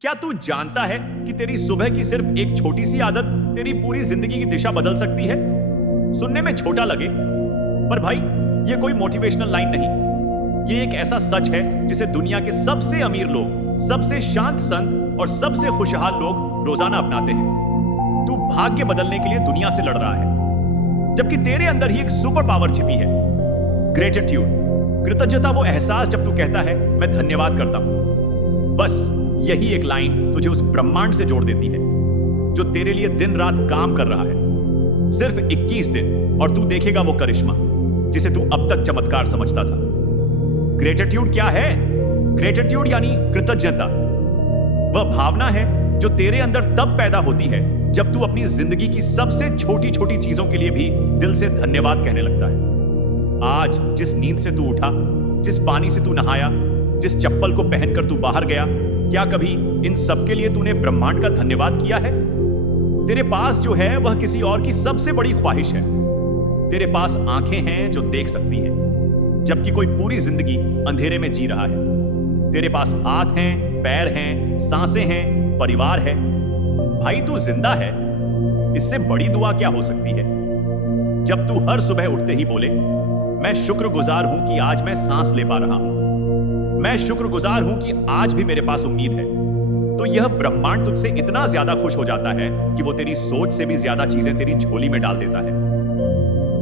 क्या तू जानता है कि तेरी सुबह की सिर्फ एक छोटी सी आदत तेरी पूरी जिंदगी की दिशा बदल सकती है? सुनने में छोटा लगे, पर भाई ये कोई मोटिवेशनल लाइन नहीं, ये एक ऐसा सच है जिसे दुनिया के सबसे अमीर लोग, सबसे शांत संत और सबसे खुशहाल लोग रोजाना अपनाते हैं। तू भाग्य बदलने के लिए दुनिया से लड़ रहा है, जबकि तेरे अंदर ही एक सुपर पावर छिपी है, ग्रेटिट्यूड। कृतज्ञता वो एहसास जब तू कहता है मैं धन्यवाद करता हूं। बस यही एक लाइन तुझे उस ब्रह्मांड से जोड़ देती है जो तेरे लिए दिन रात काम कर रहा है। सिर्फ 21 दिन और तू देखेगा वो करिश्मा जिसे तू अब तक चमत्कार समझता था। ग्रेटिट्यूड क्या है? ग्रेटिट्यूड यानी कृतज्ञता। वह भावना है जो तेरे अंदर तब पैदा होती है जब तू अपनी जिंदगी की सबसे छोटी छोटी चीजों के लिए भी दिल से धन्यवाद कहने लगता है। आज जिस नींद से तू उठा, जिस पानी से तू नहाया, जिस चप्पल को पहनकर तू बाहर गया, क्या कभी इन सब के लिए तूने ब्रह्मांड का धन्यवाद किया है? तेरे पास जो है वह किसी और की सबसे बड़ी ख्वाहिश है। तेरे पास आंखें हैं जो देख सकती हैं, जबकि कोई पूरी जिंदगी अंधेरे में जी रहा है। तेरे पास हाथ हैं, पैर हैं, सांसें हैं, परिवार है। भाई तू जिंदा है, इससे बड़ी दुआ क्या हो सकती है? जब तू हर सुबह उठते ही बोले, मैं शुक्रगुजार हूं कि आज मैं सांस ले पा रहा हूं, मैं शुक्रगुजार हूं कि आज भी मेरे पास उम्मीद है, तो यह ब्रह्मांड तुझसे इतना ज्यादा खुश हो जाता है कि वो तेरी सोच से भी ज्यादा चीजें तेरी झोली में डाल देता है।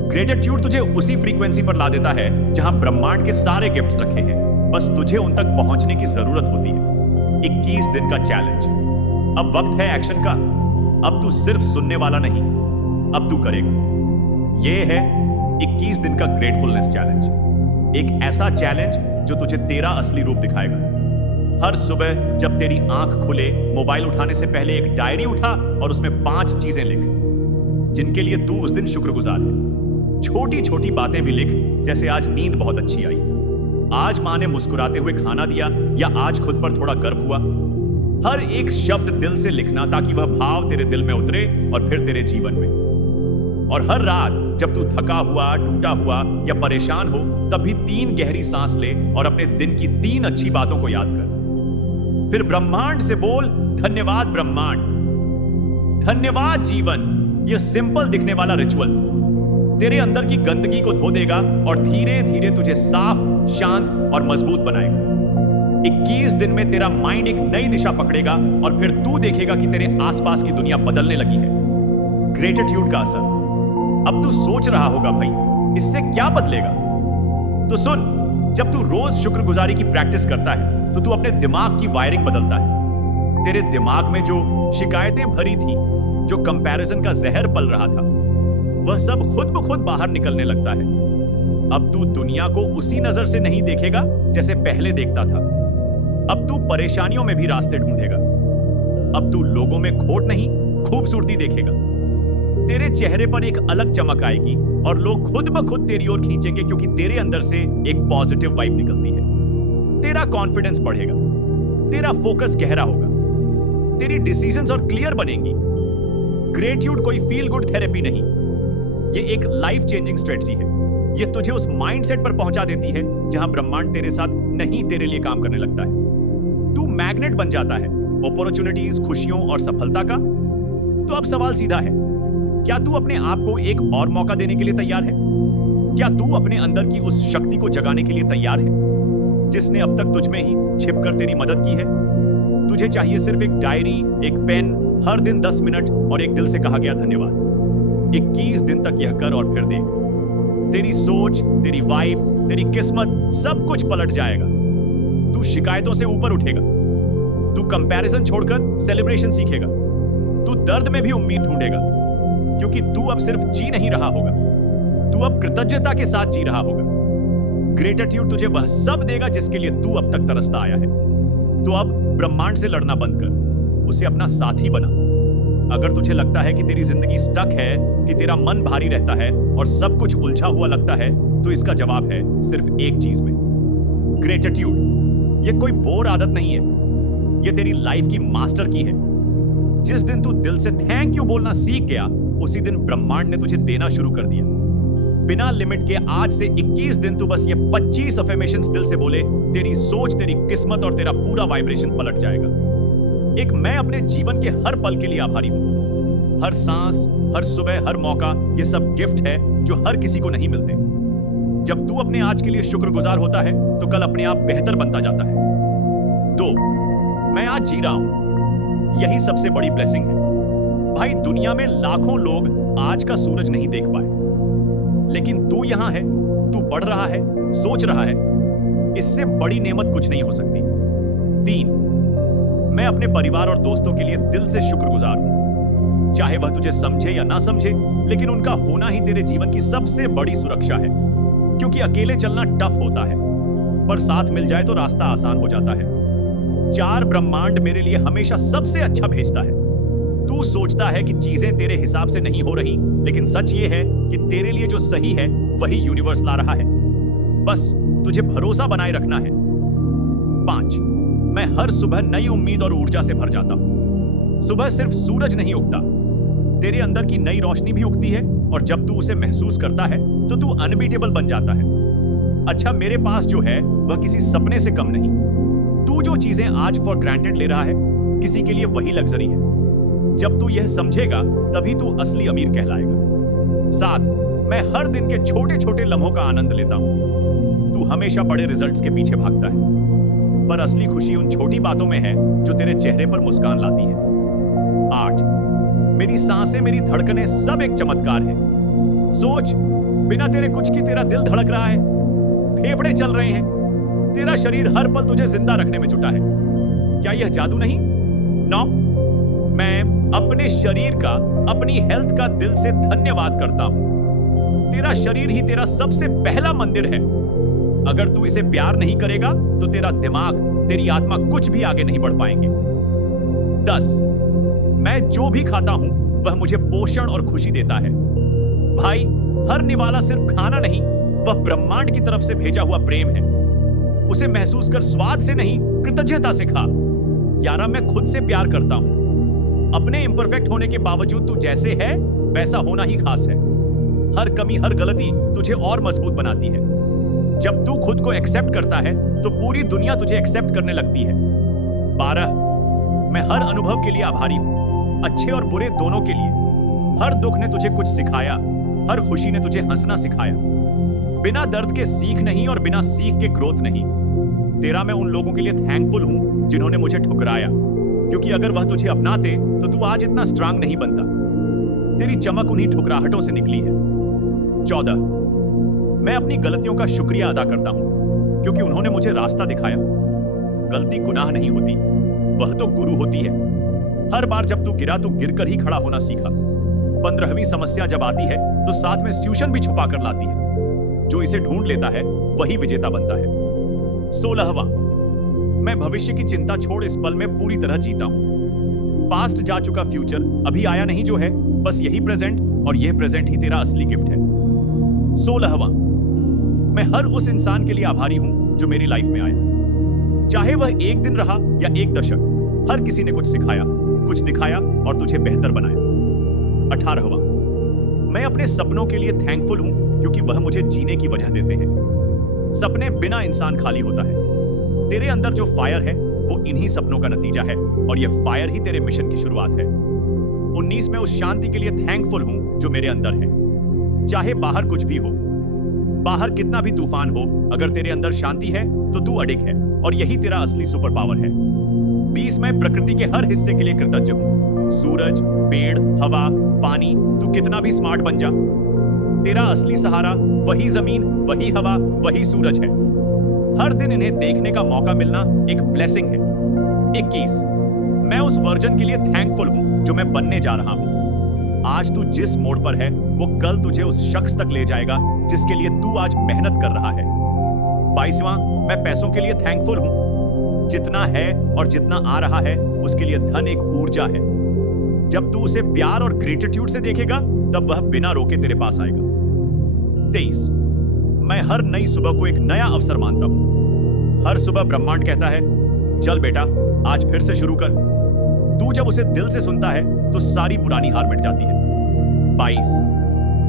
ग्रेटिट्यूड तुझे उसी फ्रीक्वेंसी पर ला देता है जहां ब्रह्मांड के सारे गिफ्ट्स रखे हैं, बस तुझे उन तक पहुंचने की जरूरत होती है। 21 दिन का चैलेंज। अब वक्त है एक्शन का। अब तू सिर्फ सुनने वाला नहीं, अब तू करेगा। यह है 21 दिन का ग्रेटफुलनेस चैलेंज। एक ऐसा चैलेंज जो तुझे तेरा असली रूप दिखाएगा। हर सुबह जब तेरी आंख खुले, मोबाइल उठाने से पहले एक डायरी उठा और उसमें 5 चीजें लिख जिनके लिए तू उस दिन शुक्रगुजार है। छोटी छोटी बातें भी लिख, जैसे आज नींद बहुत अच्छी आई, आज मां ने मुस्कुराते हुए खाना दिया, या आज खुद पर थोड़ा गर्व हुआ। हर एक शब्द दिल से लिखना ताकि वह भाव तेरे दिल में उतरे और फिर तेरे जीवन में। और हर रात जब तू थका हुआ, टूटा हुआ या परेशान हो, तब भी 3 गहरी सांस ले और अपने दिन की 3 अच्छी बातों को याद कर। फिर ब्रह्मांड से बोल, धन्यवाद ब्रह्मांड, धन्यवाद जीवन। यह सिंपल दिखने वाला रिचुअल तेरे अंदर की गंदगी को धो देगा और धीरे धीरे तुझे साफ, शांत और मजबूत बनाएगा। 21 दिन में तेरा माइंड एक नई दिशा पकड़ेगा और फिर तू देखेगा कि तेरे आसपास की दुनिया बदलने लगी है। ग्रेटिट्यूड का असर। अब तू सोच रहा होगा, भाई इससे क्या बदलेगा? तो सुन, जब तू रोज शुक्रगुजारी की प्रैक्टिस करता है तो तू अपने दिमाग की वायरिंग बदलता है। तेरे दिमाग में जो शिकायतें भरी थी, जो कंपैरिजन का जहर पल रहा था, वह सब खुद ब खुद बाहर निकलने लगता है। अब तू दुनिया को उसी नजर से नहीं देखेगा जैसे पहले देखता था। अब तू परेशानियों में भी रास्ते ढूंढेगा। अब तू लोगों में खोट नहीं, खूबसूरती देखेगा। तेरे चेहरे पर एक अलग चमक आएगी और लोग खुद ब खुद तेरी ओर खींचेंगे, क्योंकि तेरे अंदर से एक पॉजिटिव वाइब निकलती है। तेरा कॉन्फिडेंस बढ़ेगा, तेरा फोकस गहरा होगा, तेरी डिसीजंस और क्लियर बनेंगी। ग्रेटिट्यूड कोई फील गुड थेरेपी नहीं, ये एक लाइफ चेंजिंग स्ट्रेटजी है। ये तुझे उस माइंडसेट पर पहुंचा देती है जहां ब्रह्मांड तेरे साथ नहीं, तेरे लिए काम करने लगता है। तू मैग्नेट बन जाता है अपॉर्चुनिटीज, खुशियों और सफलता का। तो अब सवाल सीधा है, क्या तू अपने आप को एक और मौका देने के लिए तैयार है? क्या तू अपने अंदर की उस शक्ति को जगाने के लिए तैयार है जिसने अब तक तुझ में ही छिपकर तेरी मदद की है? तुझे चाहिए सिर्फ एक डायरी, एक पेन, हर दिन 10 मिनट और एक दिल से कहा गया धन्यवाद। 21 दिन तक यह कर और फिर देख, तेरी सोच, तेरी वाइब, तेरी किस्मत सब कुछ पलट जाएगा। तू शिकायतों से ऊपर उठेगा, तू कंपैरिजन छोड़कर सेलिब्रेशन सीखेगा, तू दर्द में भी उम्मीद ढूंढेगा, क्योंकि तू अब सिर्फ जी नहीं रहा होगा, तू अब कृतज्ञता के साथ जी रहा होगा। ग्रेटिट्यूड तुझे वह सब देगा जिसके लिए तू अब तक तरसता आया है। तो अब ब्रह्मांड से लड़ना बंद कर, उसे अपना साथी बना। अगर तुझे लगता है कि तेरी जिंदगी स्टक है, कि तेरा मन भारी रहता है और सब कुछ उलझा हुआ लगता है, तो इसका जवाब है सिर्फ एक चीज में, ग्रेटिट्यूड। यह कोई बोर आदत नहीं है, यह तेरी लाइफ की मास्टर की है। जिस दिन तू दिल से थैंक यू बोलना सीख गया, उसी दिन ब्रह्मांड ने तुझे देना शुरू कर दिया। बिना लिमिट के आज से 21 दिन तू बस ये 25 अफर्मेशंस दिल से बोले, तेरी सोच, तेरी किस्मत और तेरा पूरा वाइब्रेशन पलट जाएगा। एक मैं अपने जीवन के हर पल के लिए आभारी हूं। हर सांस, हर सुबह, हर मौका, ये सब गिफ्ट है जो हर किसी को नहीं मिलते। जब तू अपने आज के लिए शुक्रगुजार होता है तो कल अपने आप बेहतर बनता जाता है। 2, मैं आज जी रहा हूं, यही सबसे बड़ी ब्लेसिंग है। भाई, दुनिया में लाखों लोग आज का सूरज नहीं देख पाए, लेकिन तू यहां है, तू बढ़ रहा है, सोच रहा है, इससे बड़ी नेमत कुछ नहीं हो सकती। 3, मैं अपने परिवार और दोस्तों के लिए दिल से शुक्रगुजार हूं। चाहे वह तुझे समझे या ना समझे, लेकिन उनका होना ही तेरे जीवन की सबसे बड़ी सुरक्षा है। क्योंकि अकेले चलना टफ होता है, पर साथ मिल जाए तो रास्ता आसान हो जाता है। 4 ब्रह्मांड मेरे लिए हमेशा सबसे अच्छा भेजता है। तू सोचता है कि चीजें तेरे हिसाब से नहीं हो रही, लेकिन सच ये है कि तेरे लिए जो सही है वही यूनिवर्स ला रहा है। बस तुझे भरोसा बनाए रखना है। 5, मैं हर सुबह नई उम्मीद और ऊर्जा से भर जाता हूं। सुबह सिर्फ सूरज नहीं उगता, तेरे अंदर की नई रोशनी भी उगती है, और जब तू उसे महसूस करता है तो तू अनबीटेबल बन जाता है। अच्छा, मेरे पास जो है वह किसी सपने से कम नहीं। तू जो चीजें आज फॉर ग्रांटेड ले रहा है, किसी के लिए वही लग्जरी है। जब तू यह समझेगा तभी तू असली अमीर कहलाएगा। 7, मैं हर दिन के छोटे छोटे लम्हों का आनंद लेता हूं। तू हमेशा बड़े रिजल्ट्स के पीछे भागता है, पर असली खुशी उन छोटी बातों में है जो तेरे चेहरे पर मुस्कान लाती है। 8, मेरी सांसें, मेरी धड़कनें सब एक चमत्कार है। सोच, बिना तेरे कुछ की तेरा दिल धड़क रहा है, फेफड़े चल रहे हैं, तेरा शरीर हर पल तुझे जिंदा रखने में जुटा है। क्या यह जादू नहीं? नो, मैं अपने शरीर का, अपनी हेल्थ का दिल से धन्यवाद करता हूं। तेरा शरीर ही तेरा सबसे पहला मंदिर है। अगर तू इसे प्यार नहीं करेगा तो तेरा दिमाग, तेरी आत्मा कुछ भी आगे नहीं बढ़ पाएंगे। 10, मैं जो भी खाता हूं वह मुझे पोषण और खुशी देता है। भाई, हर निवाला सिर्फ खाना नहीं, वह ब्रह्मांड की तरफ से भेजा हुआ प्रेम है। उसे महसूस कर, स्वाद से नहीं कृतज्ञता से खा। यारा, मैं खुद से प्यार करता हूं। अपने इम्परफेक्ट होने के बावजूद तू जैसे है वैसा होना ही खास है। हर कमी, हर गलती तुझे और मजबूत बनाती है। जब तू खुद को एक्सेप्ट करता है तो पूरी दुनिया तुझे एक्सेप्ट करने लगती है। 12, मैं हर अनुभव के लिए आभारी हूं, अच्छे और बुरे दोनों के लिए। हर दुख ने तुझे कुछ सिखाया, हर खुशी ने तुझे हंसना सिखाया। बिना दर्द के सीख नहीं और बिना सीख के ग्रोथ नहीं। तेरा मैं उन लोगों के लिए थैंकफुल हूं जिन्होंने मुझे ठुकराया, क्योंकि अगर वह तुझे अपनाते तो तू आज इतना स्ट्रांग नहीं बनता। तेरी चमक उन्हीं ठुकराहटों से निकली है। 14, मैं अपनी गलतियों का शुक्रिया अदा करता हूं, क्योंकि उन्होंने मुझे रास्ता दिखाया। गलती गुनाह नहीं होती, वह तो गुरु होती है। हर बार जब तू गिरा तो गिरकर ही खड़ा होना सीखा। 15वीं समस्या जब आती है तो साथ में सॉल्यूशन भी छुपा कर लाती है। जो इसे ढूंढ लेता है वही विजेता बनता है। 16वां, मैं भविष्य की चिंता छोड़ इस पल में पूरी तरह जीता हूं। पास्ट जा चुका फ्यूचर अभी आया नहीं जो है, बस यही प्रेजेंट, और यह प्रेजेंट ही तेरा असली गिफ्ट है। 16वां, मैं हर उस इंसान के लिए आभारी हूं जो मेरी लाइफ में आया। चाहे वह एक दिन रहा या एक दशक, हर किसी ने कुछ सिखाया, कुछ दिखाया और तुझे बेहतर बनाया। 18वां, मैं अपने सपनों के लिए थैंकफुल हूं, क्योंकि वह मुझे जीने की वजह देते हैं। सपने बिना इंसान खाली होता है। तेरे अंदर जो फायर है वो इन्हीं सपनों का नतीजा है, और यह फायर ही तेरे मिशन की शुरुआत है। 19, मैं उस शांति के लिए थैंकफुल हूं जो मेरे अंदर है। चाहे बाहर कुछ भी हो, बाहर कितना भी तूफान हो, अगर तेरे अंदर शांति है तो तू अडिग है, और यही तेरा असली सुपर पावर है। 20, मैं प्रकृति के हर हिस्से के लिए कृतज्ञ हूं। सूरज, पेड़, हवा, पानी, तू कितना भी स्मार्ट बन जा, तेरा असली सहारा वही जमीन, वही हवा, वही सूरज है। हर दिन इन्हें देखने का मौका मिलना एक ब्लेसिंग है। 21, मैं उस वर्जन के लिए थैंकफुल हूं जो मैं बनने जा रहा हूं। आज तू जिस मोड़ पर है वो कल तुझे उस शख्स तक ले जाएगा जिसके लिए तू आज मेहनत कर रहा है। 22वां, मैं पैसों के लिए थैंकफुल हूं। जितना है और जितना आ रहा है उसके लिए धन एक ऊर्जा है। जब तू उसे प्यार और ग्रेटिट्यूड से देखेगा तब वह बिना रोके तेरे पास आएगा। 23, मैं हर नई सुबह को एक नया अवसर मानता हूं। हर सुबह ब्रह्मांड कहता है, चल बेटा, आज फिर से शुरू कर। तू जब उसे दिल से सुनता है तो सारी पुरानी हार मिट जाती है। 22,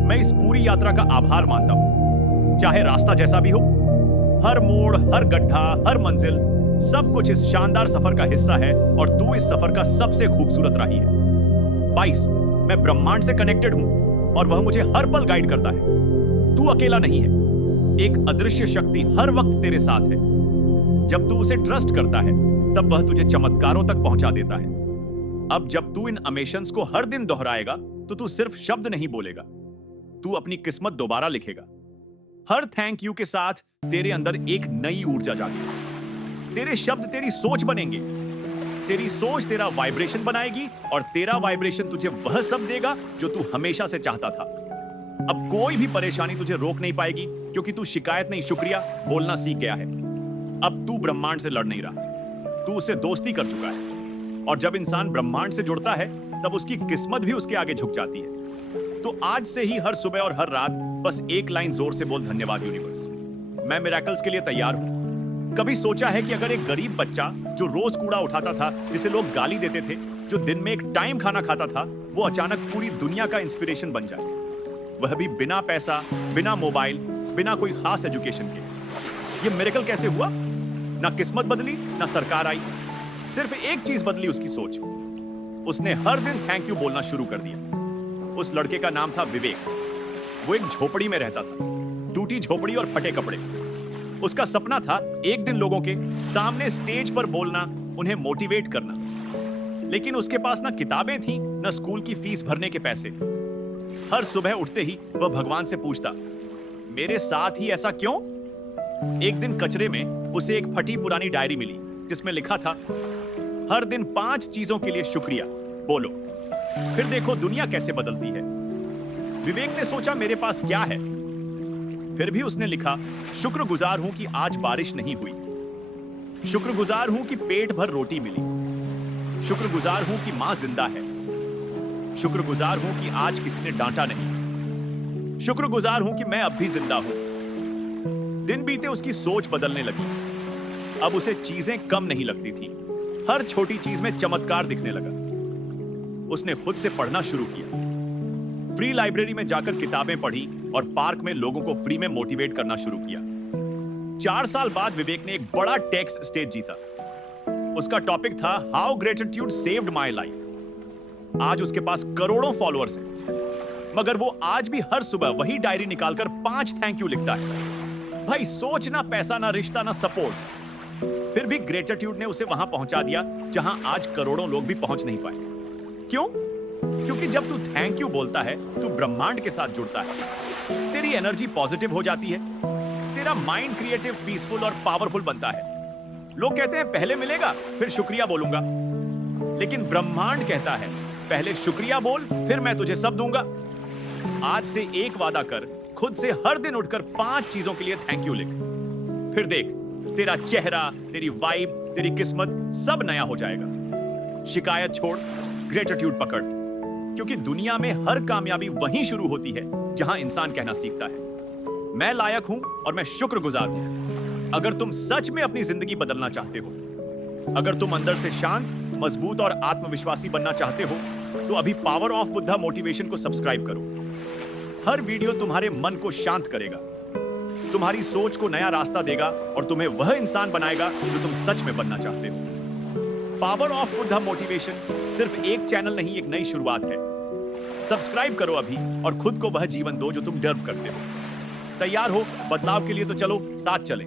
मैं इस पूरी यात्रा का आभार मानता हूं। चाहे रास्ता जैसा भी हो, हर मोड़, हर गड्ढा, हर मंजिल, सब कुछ इस शानदार सफर का हिस्सा है और तू इस सफर का सबसे खूबसूरत राही है। 22, मैं ब्रह्मांड से कनेक्टेड हूं और वह मुझे हर पल गाइड करता है। तू अकेला नहीं है, एक अदृश्य शक्ति हर वक्त तेरे साथ है। जब तू उसे ट्रस्ट करता है तब वह तुझे चमत्कारों तक पहुंचा देता है। अब जब तू इन अमेशंस को हर दिन दोहराएगा तो तू सिर्फ शब्द नहीं बोलेगा, तू अपनी किस्मत दोबारा लिखेगा। हर थैंक यू के साथ तेरे अंदर एक नई ऊर्जा जागेगी। तेरे शब्द तेरी सोच बनेंगे, तेरी सोच तेरा वाइब्रेशन बनाएगी और तेरा वाइब्रेशन तुझे वह सब देगा जो तू हमेशा से चाहता था। अब कोई भी परेशानी तुझे रोक नहीं पाएगी क्योंकि तू शिकायत नहीं, शुक्रिया बोलना सीख गया है। अब तू ब्रह्मांड से लड़ नहीं रहा, तू उससे दोस्ती कर चुका है। और जब इंसान ब्रह्मांड से जुड़ता है तब उसकी किस्मत भी उसके आगे झुक जाती है। तो आज से ही हर सुबह और हर रात बस एक लाइन जोर से बोल, धन्यवाद यूनिवर्स, मैं मिरेकल्स के लिए तैयार हूं। कभी सोचा है कि अगर एक गरीब बच्चा जो रोज कूड़ा उठाता था, जिसे लोग गाली देते थे, जो दिन में एक टाइम खाना खाता था, वो अचानक पूरी दुनिया का इंस्पिरेशन बन जाए, वह भी बिना पैसा, बिना मोबाइल, बिना कोई खास एजुकेशन के। ये मिरेकल कैसे हुआ? ना किस्मत बदली, ना सरकार आई, सिर्फ एक चीज बदली, उसकी सोच। उसने हर दिन थैंक यू बोलना शुरू कर दिया। उस लड़के का नाम था विवेक। वो एक झोपड़ी में रहता था, टूटी झोपड़ी और फटे कपड़े। उसका सपना था एक दिन लोगों के सामने स्टेज पर बोलना, उन्हें मोटिवेट करना। लेकिन उसके पास ना किताबें थी, ना स्कूल की फीस भरने के पैसे। हर सुबह उठते ही वह भगवान से पूछता, मेरे साथ ही ऐसा क्यों? एक दिन कचरे में उसे एक फटी पुरानी डायरी मिली जिसमें लिखा था, हर दिन 5 चीजों के लिए शुक्रिया बोलो, फिर देखो दुनिया कैसे बदलती है। विवेक ने सोचा, मेरे पास क्या है? फिर भी उसने लिखा, शुक्रगुजार हूं कि आज बारिश नहीं हुई, शुक्रगुजार हूं कि पेट भर रोटी मिली, शुक्रगुजार हूं कि मां जिंदा है, शुक्रगुजार हूं कि आज किसी ने डांटा नहीं, शुक्रगुजार हूं कि मैं अब भी जिंदा हूं। दिन बीते उसकी सोच बदलने लगी। अब उसे चीजें कम नहीं लगती थी, हर छोटी चीज में चमत्कार दिखने लगा। उसने खुद से पढ़ना शुरू किया, फ्री लाइब्रेरी में जाकर किताबें पढ़ी और पार्क में लोगों को फ्री में मोटिवेट करना शुरू किया। 4 साल बाद विवेक ने एक बड़ा टैक्स स्टेज जीता। उसका टॉपिक था, how gratitude saved my life. आज उसके पास करोड़ों फॉलोअर्स हैं, मगर वो आज भी हर सुबह वही डायरी निकालकर 5 थैंक यू लिखता है। भाई सोच, ना पैसा, ना रिश्ता, ना सपोर्ट, फिर भी ग्रेटिट्यूड ने उसे वहां पहुंचा दिया जहां आज करोड़ों लोग भी पहुंच नहीं पाए। क्यों? क्योंकि जब तू थैंक यू बोलता है, तू ब्रह्मांड के साथ जुड़ता है, तेरी एनर्जी पॉजिटिव हो जाती है, तेरा माइंड क्रिएटिव, पीसफुल और पावरफुल बनता है। लोग कहते हैं पहले मिलेगा फिर शुक्रिया बोलूंगा, लेकिन ब्रह्मांड कहता है पहले शुक्रिया बोल, फिर मैं तुझे सब दूंगा। आज से एक वादा कर, खुद से हर दिन उठकर 5 चीजों के लिए थैंक यू लिख, फिर देख तेरा चेहरा, तेरी वाइब, तेरी किस्मत सब नया हो जाएगा। शिकायत छोड़, ग्रेटिट्यूड पकड़, क्योंकि दुनिया में हर कामयाबी वहीं शुरू होती है जहां इंसान कहना सीखता है, मैं लायक हूं और मैं शुक्रगुजार हूं। अगर तुम सच में अपनी जिंदगी बदलना चाहते हो, अगर तुम अंदर से शांत, मजबूत और आत्मविश्वासी बनना चाहते हो, तो अभी पावर ऑफ बुद्धा मोटिवेशन को सब्सक्राइब करो। हर वीडियो तुम्हारे मन को शांत करेगा, तुम्हारी सोच को नया रास्ता देगा और तुम्हें वह इंसान बनाएगा जो तुम सच में बनना चाहते हो। पावर ऑफ बुद्धा मोटिवेशन सिर्फ एक चैनल नहीं, एक नई शुरुआत है। सब्सक्राइब करो अभी और खुद को वह जीवन दो जो तुम डर्व करते हो। तैयार हो बदलाव के लिए? तो चलो साथ चलें।